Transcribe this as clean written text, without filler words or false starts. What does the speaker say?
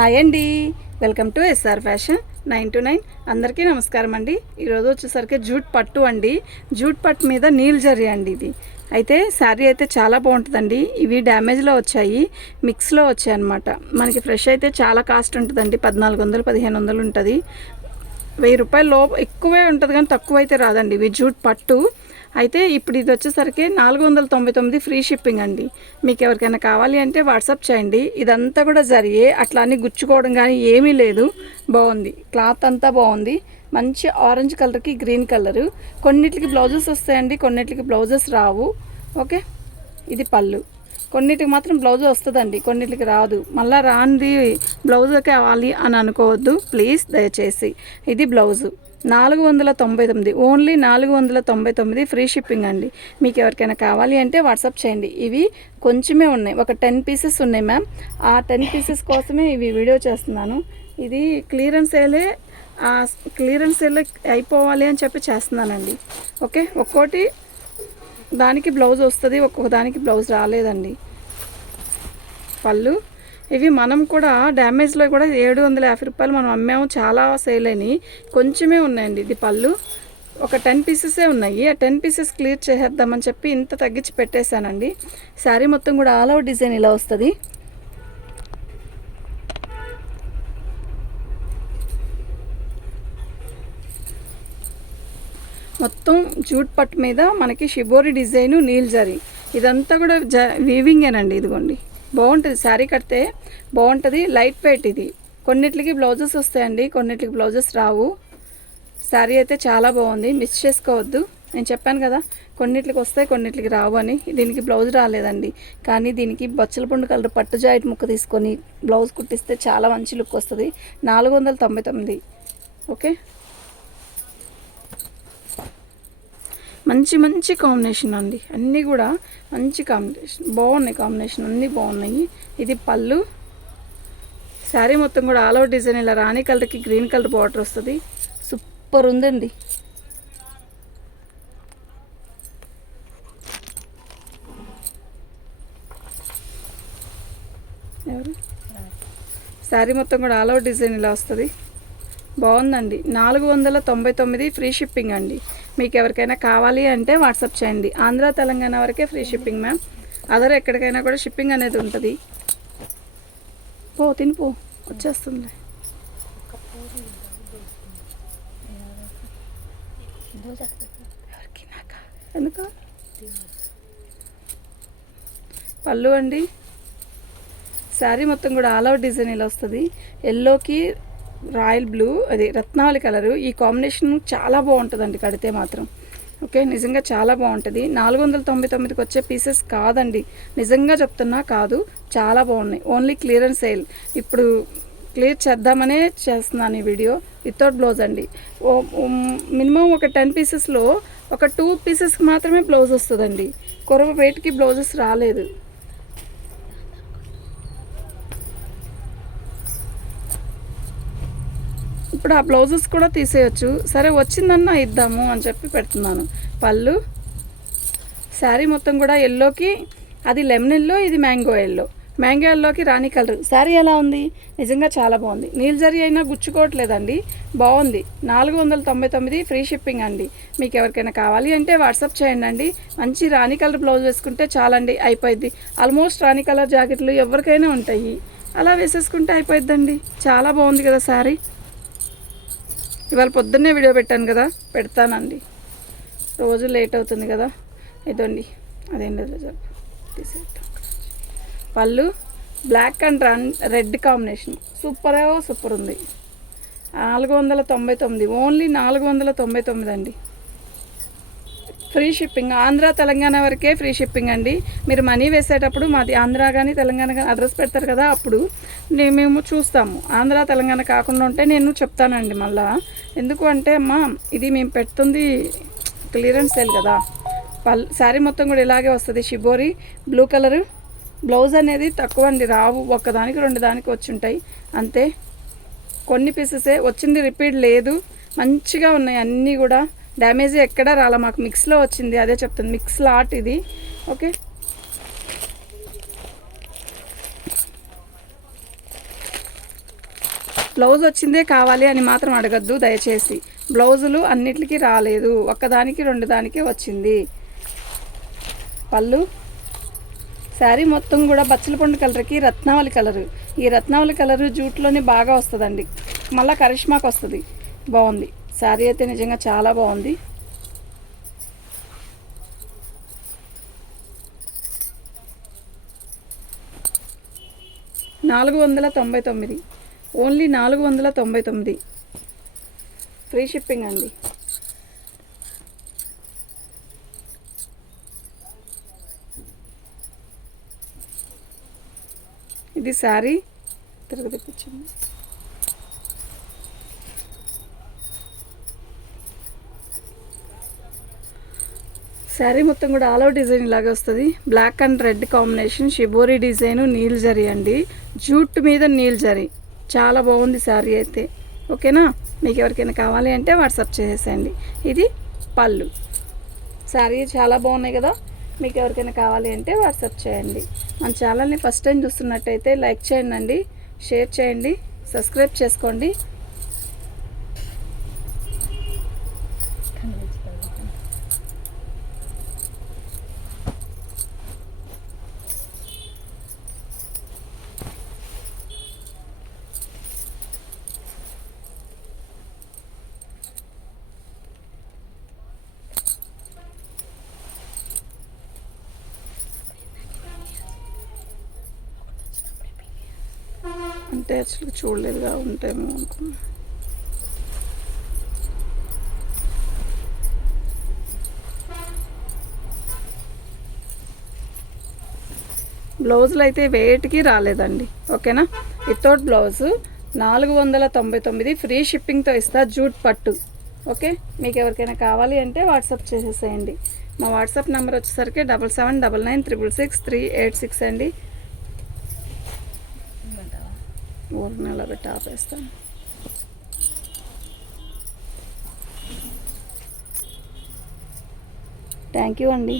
Hi అండి, welcome to SR fashion 929. అందరికీ నమస్కారం అండి. ఈరోజు వచ్చేసరికి జూట్ పట్టు అండి. జూట్ పట్టు మీద నీల్ జరీ అండి. ఇది అయితే శారీ అయితే చాలా బాగుంటుందండి. ఇవి డ్యామేజ్లో వచ్చాయి, మిక్స్లో వచ్చాయి అనమాట. మనకి ఫ్రెష్ అయితే చాలా కాస్ట్ ఉంటుందండి. 1400 1500 ఉంటుంది. 1000 రూపాయల లోపు ఎక్కువే ఉంటుంది, కానీ తక్కువ అయితే రాదండి. ఇవి జూట్ పట్టు అయితే ఇప్పుడు ఇది వచ్చేసరికి 499 ఫ్రీ షిప్పింగ్ అండి. మీకు ఎవరికైనా కావాలి అంటే వాట్సాప్ చేయండి. ఇదంతా కూడా జరిగే అట్లా అని గుచ్చుకోవడం కానీ ఏమీ లేదు. బాగుంది, క్లాత్ అంతా బాగుంది. మంచి ఆరెంజ్ కలర్కి గ్రీన్ కలరు. కొన్నిటికి బ్లౌజెస్ వస్తాయండి, కొన్నిటికి బ్లౌజెస్ రావు. ఓకే, ఇది పళ్ళు. కొన్నిటికి మాత్రం బ్లౌజ్ వస్తుందండి, కొన్నిటికి రాదు. మళ్ళీ రాంది బ్లౌజ్ కావాలి అని అనుకోవద్దు ప్లీజ్, దయచేసి. ఇది బ్లౌజు 499, ఓన్లీ 499 ఫ్రీ షిప్పింగ్ అండి. మీకు ఎవరికైనా కావాలి అంటే వాట్సాప్ చేయండి. ఇవి కొంచెమే ఉన్నాయి, ఒక 10 పీసెస్ ఉన్నాయి మ్యామ్. ఆ 10 పీసెస్ కోసమే ఇవి వీడియో చేస్తున్నాను. ఇది క్లియరెన్స్ సేలే, క్లియరెన్స్ సేల్ అయిపోవాలి అని చెప్పి చేస్తున్నానండి. ఓకే, ఒక్కోటి దానికి బ్లౌజ్ వస్తుంది, ఒక్కొక్క దానికి బ్లౌజ్ రాలేదండి. పళ్ళు ఇవి మనం కూడా డ్యామేజ్లో కూడా 750 రూపాయలు మనం అమ్మాము. చాలా సేల్ అయినాయి, కొంచెమే ఉన్నాయండి. ఇది పళ్ళు ఒక 10 పీసెసే ఉన్నాయి. ఆ 10 పీసెస్ క్లియర్ చేసేద్దామని చెప్పి ఇంత తగ్గించి పెట్టేశానండి. శారీ మొత్తం కూడా ఆల్ ఓవర్ డిజైన్ ఇలా వస్తుంది. మొత్తం జూట్ పట్టు మీద మనకి షిబోరి డిజైను, నీల్ జరీ, ఇదంతా కూడా వీవింగేనండి. ఇదిగోండి, బాగుంటుంది. శారీ కడితే బాగుంటుంది, లైట్ వెయిట్. ఇది కొన్నిటికి బ్లౌజెస్ వస్తాయండి, కొన్నిటికి బ్లౌజెస్ రావు. శారీ అయితే చాలా బాగుంది, మిస్ చేసుకోవద్దు. నేను చెప్పాను కదా, కొన్నిటికి వస్తాయి కొన్నిటికి రావు అని. దీనికి బ్లౌజ్ రాలేదండి, కానీ దీనికి బొచ్చల పండు కలర్ పట్టు జాయిట్ ముక్క తీసుకొని బ్లౌజ్ కుట్టిస్తే చాలా మంచి లుక్ వస్తుంది. 499. ఓకే, మంచి మంచి కాంబినేషన్ అండి. అన్నీ కూడా మంచి కాంబినేషన్, బాగున్నాయి. కాంబినేషన్ అన్నీ బాగున్నాయి. ఇది పళ్ళు. శారీ మొత్తం కూడా ఆల్ ఓవర్ డిజైన్ ఇలా రాణి కలర్కి గ్రీన్ కలర్ బార్డర్ వస్తుంది. సూపర్ ఉందండి. ఎవరు శారీ మొత్తం కూడా ఆల్ ఓవర్ డిజైన్ ఇలా వస్తుంది, బాగుందండి. 499 ఫ్రీ షిప్పింగ్ అండి. మీకు ఎవరికైనా కావాలి అంటే వాట్సాప్ చేయండి. ఆంధ్ర తెలంగాణ వరకే ఫ్రీ షిప్పింగ్ మ్యామ్. అదర్ ఎక్కడికైనా కూడా షిప్పింగ్ అనేది ఉంటుంది. తినిపో, వచ్చేస్తుంది. ఎందుకు పళ్ళు అండి. శారీ మొత్తం కూడా ఆల్ ఓవర్ డిజైన్ ఇలా వస్తుంది. ఎల్లోకి రాయల్ బ్లూ, అది రత్నావళి కలరు. ఈ కాంబినేషన్ చాలా బాగుంటుందండి కడితే మాత్రం. ఓకే, నిజంగా చాలా బాగుంటుంది. 499కి వచ్చే పీసెస్ కాదండి, నిజంగా చెప్తున్నా, కాదు. చాలా బాగున్నాయి. Only clearance sale. ఇప్పుడు క్లియర్ చేద్దామనే చేస్తున్నాను ఈ వీడియో. వితౌట్ బ్లౌజ్ అండి. మినిమం ఒక 10 పీసెస్లో ఒక 2 పీసెస్కి మాత్రమే బ్లౌజ్ వస్తుందండి. కొరవ వెయిట్కి బ్లౌజెస్ రాలేదు. ఇప్పుడు ఆ బ్లౌజెస్ కూడా తీసేయచ్చు. సరే, వచ్చిందన్నా ఇద్దాము అని చెప్పి పెడుతున్నాను. పళ్ళు. శారీ మొత్తం కూడా ఎల్లోకి, అది లెమన్ ఎల్లో, ఇది మ్యాంగో ఎల్లో. మ్యాంగో ఎల్లోకి రాణి కలర్. శారీ ఎలా ఉంది? నిజంగా చాలా బాగుంది. నీల్ జరీ అయినా గుచ్చుకోవట్లేదండి, బాగుంది. 499 ఫ్రీ షిప్పింగ్ అండి. మీకు ఎవరికైనా కావాలి అంటే వాట్సాప్ చేయండి అండి. మంచి రాణి కలర్ బ్లౌజ్ వేసుకుంటే చాలండి, అయిపోయింది. ఆల్మోస్ట్ రాణి కలర్ జాకెట్లు ఎవరికైనా ఉంటాయి, అలా వేసేసుకుంటే అయిపోయిద్దండి. చాలా బాగుంది కదా శారీ. ఇవాళ పొద్దున్నే వీడియో పెట్టాను కదా, పెడతానండి. రోజు లేట్ అవుతుంది కదా. ఇదండి, అదేం లేదు, తీసేద్దాం. పళ్ళు black and red combination, super ఉంది. 499, ఓన్లీ 499 అండి. Free shipping. ఆంధ్ర తెలంగాణ వరకే ఫ్రీ షిప్పింగ్ అండి. మీరు మనీ వేసేటప్పుడు మాది ఆంధ్ర కానీ తెలంగాణ కానీ అడ్రస్ పెడతారు కదా, అప్పుడు మేము చూస్తాము. ఆంధ్ర తెలంగాణ కాకుండా ఉంటే నేను చెప్తానండి మళ్ళా. ఎందుకు అంటే అమ్మా, ఇది మేము పెడుతుంది క్లియరెన్స్ సేల్ కదా. శారీ మొత్తం కూడా ఇలాగే వస్తుంది. Shibori blue colour. బ్లౌజ్ అనేది తక్కువ అండి, రావు. ఒక్కదానికి 2 దానికి వచ్చి ఉంటాయి అంతే. కొన్ని పీసెసే వచ్చింది, రిపీట్ లేదు. మంచిగా ఉన్నాయి అన్నీ కూడా. డ్యామేజ్ ఎక్కడా రాలా, మాకు మిక్స్లో వచ్చింది, అదే చెప్తుంది. మిక్స్ లాట్ ఇది. ఓకే, బ్లౌజ్ వచ్చిందే కావాలి అని మాత్రం అడగద్దు దయచేసి. బ్లౌజులు అన్నిటికీ రాలేదు, ఒక్కదానికి 2 దానికే వచ్చింది. పళ్ళు. శారీ మొత్తం కూడా బచ్చల పండు కలర్కి రత్నావళి కలరు. ఈ రత్నావళి కలరు జూట్లోనే బాగా వస్తుందండి, మళ్ళీ కరిష్మాకి వస్తుంది. బాగుంది శారీ అయితే, నిజంగా చాలా బాగుంది. $499, ఓన్లీ 499, ఫ్రీ షిప్పింగ్ అండి. ఇది శారీ తిరగతిప్పించింది. శారీ మొత్తం కూడా ఆల్ అవుట్ డిజైన్ ఇలాగే వస్తుంది. Black and red combination, shibori design, నీల్ జరీ అండి. జూట్ మీద నీల్ జరీ, చాలా బాగుంది శారీ అయితే. ఓకేనా, మీకు ఎవరికైనా కావాలి అంటే వాట్సాప్ చేసేసండి. ఇది పళ్ళు. శారీ చాలా బాగున్నాయి కదా, మీకు ఎవరికైనా కావాలి అంటే వాట్సాప్ చేయండి. మన ఛానల్ని ఫస్ట్ టైం చూస్తున్నట్టయితే లైక్ చేయండి, షేర్ చేయండి, సబ్స్క్రైబ్ చేసుకోండి. అంటే యాక్చువల్గా చూడలేదుగా, ఉంటాయేమో అనుకున్నా. బ్లౌజులు అయితే వేటికి రాలేదండి. ఓకేనా, వితౌట్ బ్లౌజు 499, ఫ్రీ షిప్పింగ్తో ఇస్తా, జూట్ పట్టు. ఓకే, మీకు ఎవరికైనా కావాలి అంటే వాట్సాప్ చేసేసేయండి. మా వాట్సాప్ నెంబర్ వచ్చేసరికి 7799666386 అండి. ఊరిని అలా పెట్టి ఆపేస్తాను. థ్యాంక్ యూ అండి.